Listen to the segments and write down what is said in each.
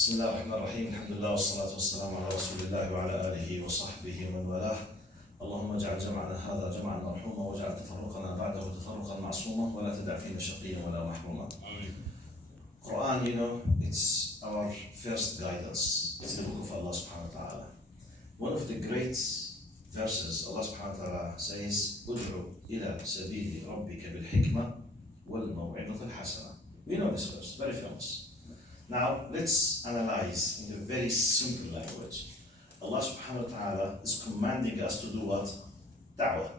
بسم الله الرحمن الرحيم. الحمد لله والصلاة والسلام على رسول الله وعلى آله وصحبه ومن والاه. اللهم اجعل جمعنا هذا جمعا مرحوما واجعل تفرقنا بعده تفرقا معصوما ولا تدع فينا شقيا ولا محروما. Quran, it's our first guidance. It's the book of Allah subhanahu wa ta'ala. One of the great verses, Allah subhanahu wa ta'ala says, "Ud'u ila sabili rabbika bil hikmah wal maw'idah al hasana." We know this verse, very famous. Now, let's analyze in a very simple language. Allah subhanahu wa ta'ala is commanding us to do what? Dawah.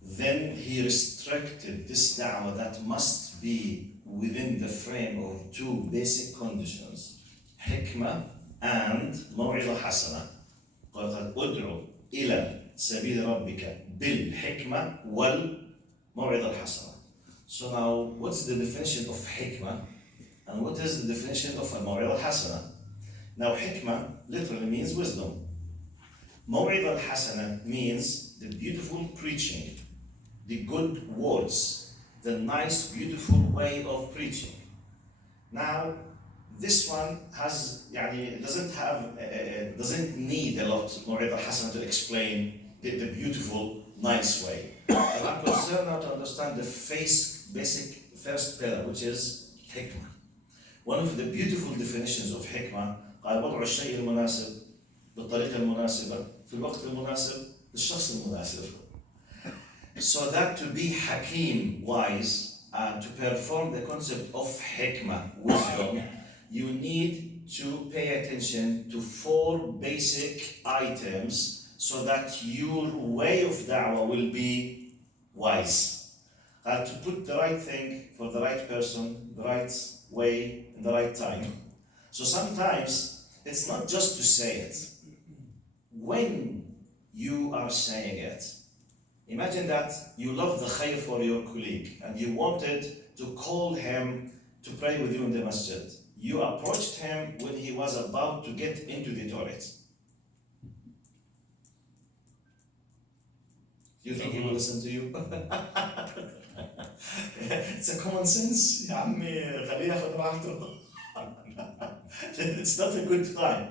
Then He restricted this da'wah that must be within the frame of two basic conditions, hikmah and maw'idah hasana. قال ادعو إلى سبيل ربك بالحكمة والموعظة الحسنة. So now, what's the definition of hikmah? And what is the definition of al-maw'idah al-hasana? Now, hikmah literally means wisdom. Maw'idah al-hasana means the beautiful preaching, the good words, the nice, beautiful way of preaching. Now, this one doesn't need a lot maw'idah al-hasana to explain the beautiful, nice way. But I'm concerned now to understand the basic first pillar, which is hikmah. One of the beautiful definitions of حكمة قال وضع الشيء المناسب بالطريقة المناسبة في الوقت المناسب للشخص المناسب. So that to be hakim, wise, and to perform the concept of hikmah, wisdom, you need to pay attention to four basic items so that your way of da'wah will be wise. To put the right thing for the right person, the right way, in the right time. So sometimes it's not just to say it. When you are saying it, imagine that you love the khair for your colleague and you wanted to call him to pray with you in the masjid. You approached him when he was about to get into the toilet. Do you think he will listen to you? It's a common sense. يا عمي خليه ياخذ راحته. It's not a good time.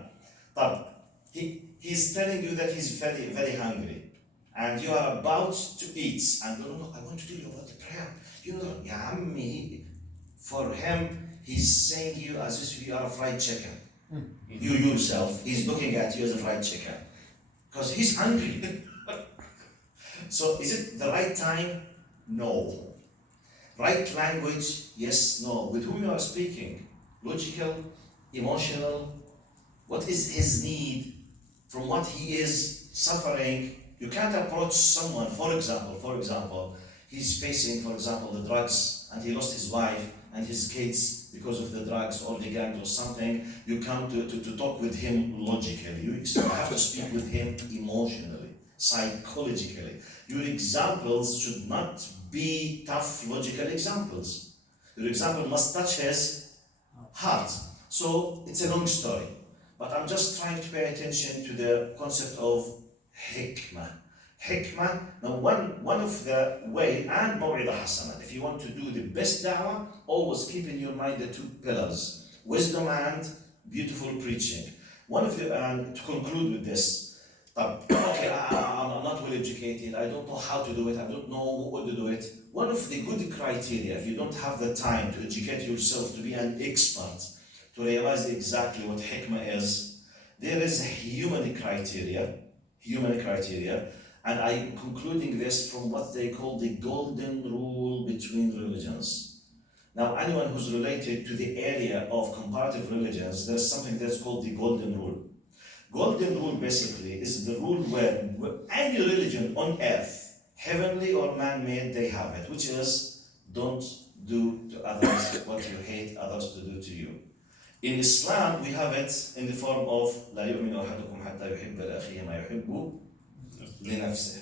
But he's telling you that he's very, very hungry. And you are about to eat. And no, I want to tell you about the prayer. يا عمي, for him, he's saying you as if you are a fried chicken. You yourself, he's looking at you as a fried chicken. Because he's hungry. So is it the right time? No. Right language? Yes, no. With whom you are speaking? Logical, emotional? What is his need? From what he is suffering? You can't approach someone, for example, he's facing, for example, the drugs and he lost his wife and his kids because of the drugs or the gangs or something. You come to talk with him logically. You have to speak with him emotionally, psychologically. Your examples should not be tough logical examples. Your example must touch his heart. So it's a long story, but I'm just trying to pay attention to the concept of hikmah. Hikmah, now one of the way, and maw'idah hasana, if you want to do the best da'wah, always keep in your mind the two pillars, wisdom and beautiful preaching. One of the, and to conclude with this, okay, I'm not well educated, I don't know how to do it, I don't know what to do it. One of the good criteria, if you don't have the time to educate yourself, to be an expert, to realize exactly what hikmah is, there is a human criteria, and I'm concluding this from what they call the golden rule between religions. Now, anyone who's related to the area of comparative religions, there's something that's called the golden rule. Golden rule basically is the rule where any religion on earth, heavenly or man-made, they have it, which is don't do to others what you hate others to do to you. In Islam, we have it in the form of لا يؤمن أحدكم حتى يحب لأخيه ما يحب لنفسه.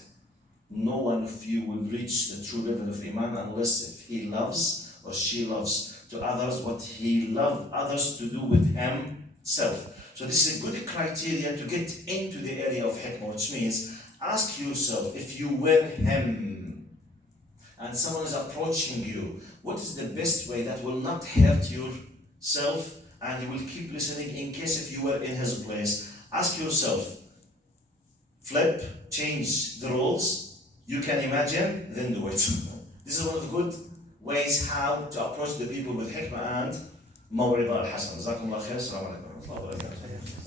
No one of you will reach the true level of Iman unless if he loves or she loves to others what he loves others to do with himself. So this is a good criteria to get into the area of hikmah, which means ask yourself, if you were him and someone is approaching you, what is the best way that will not hurt yourself and he will keep listening in case if you were in his place. Ask yourself, flip, change the roles, you can imagine, then do it. This is one of the good ways how to approach the people with hikmah and maw'idah al-hasana. جزاكم الله خير. السلام عليكم ورحمة الله وبركاته.